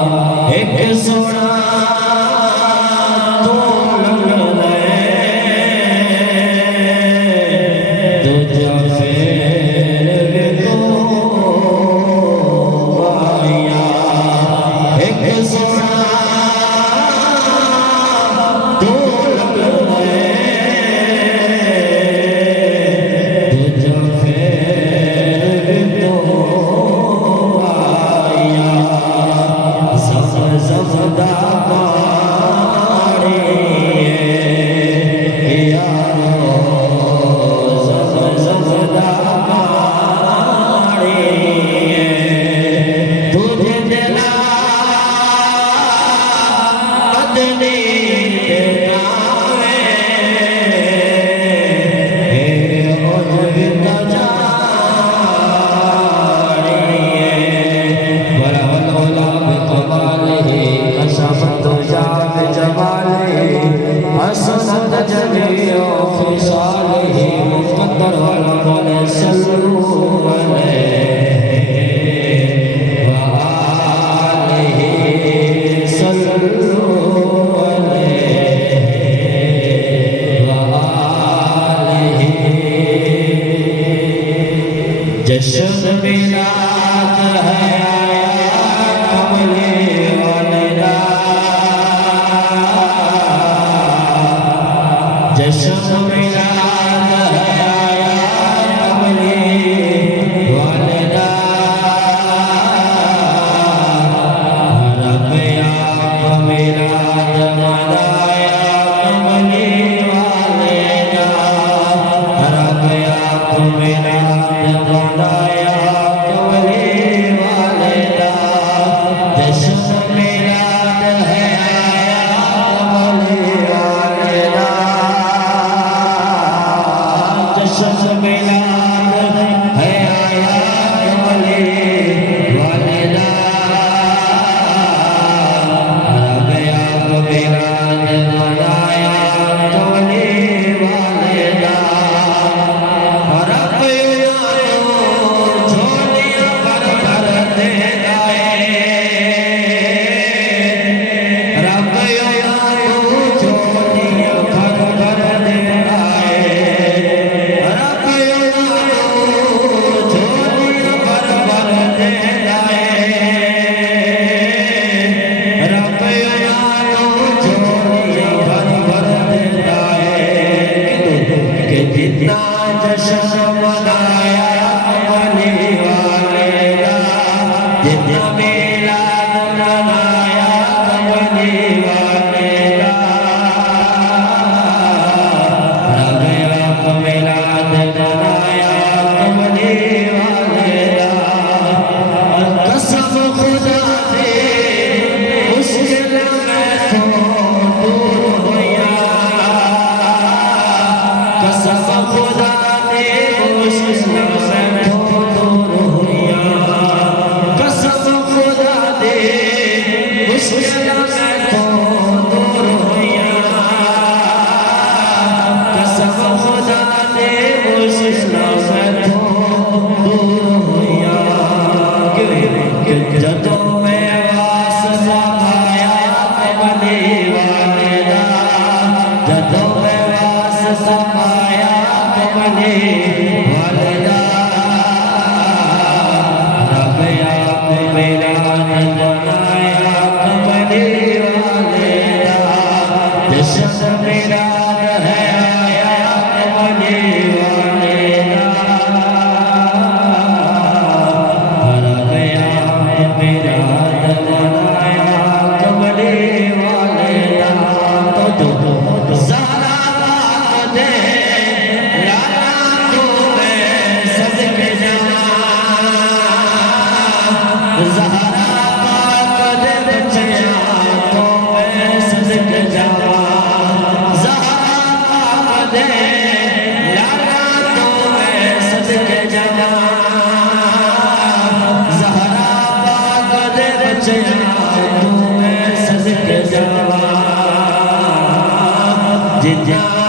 एक सोना तू लग तुझा फेर तो आया एक सोना तू लग तुझा फेर तो आया ज़फ़दा जश्न मिलाद है आया कमले वाला जश्न मिलाद है आया कमले वाला रब या मेरा मनाया कमले वाला रब या मेरा जितना जश्न मनाया कमले वाले जितना मिलाद मनाया कमले वाले रब या मिलाद मनाया कमले वाले कसम खुदा दे मुश्किल में तो दूर होया कसम खुदा ने मुश्किल में तो दूर होया कसम खुदा दे मुश्किल में तो दूर होया कसम खुदा दे मुश्किल में तो दूर होया जदों मैं वास्ता पाया कमले वाले दा जदों मैं वास्ता पाया कमले वाले दा रब या मेरा बनाया कमले वाले दा जश्न मेरा है आया कमले वाले दा रब या मेरा बनाया कमले वाले दा तो ज़हरा पाक दे लाला को मैं सदके जावां ज़हरा पाक दे बच्चियां को मैं सदके जावां ज़हरा पाक दे लाला को मैं सदके जावां ज़हरा पाक दे बच्चियां को मैं सदके जावां जितना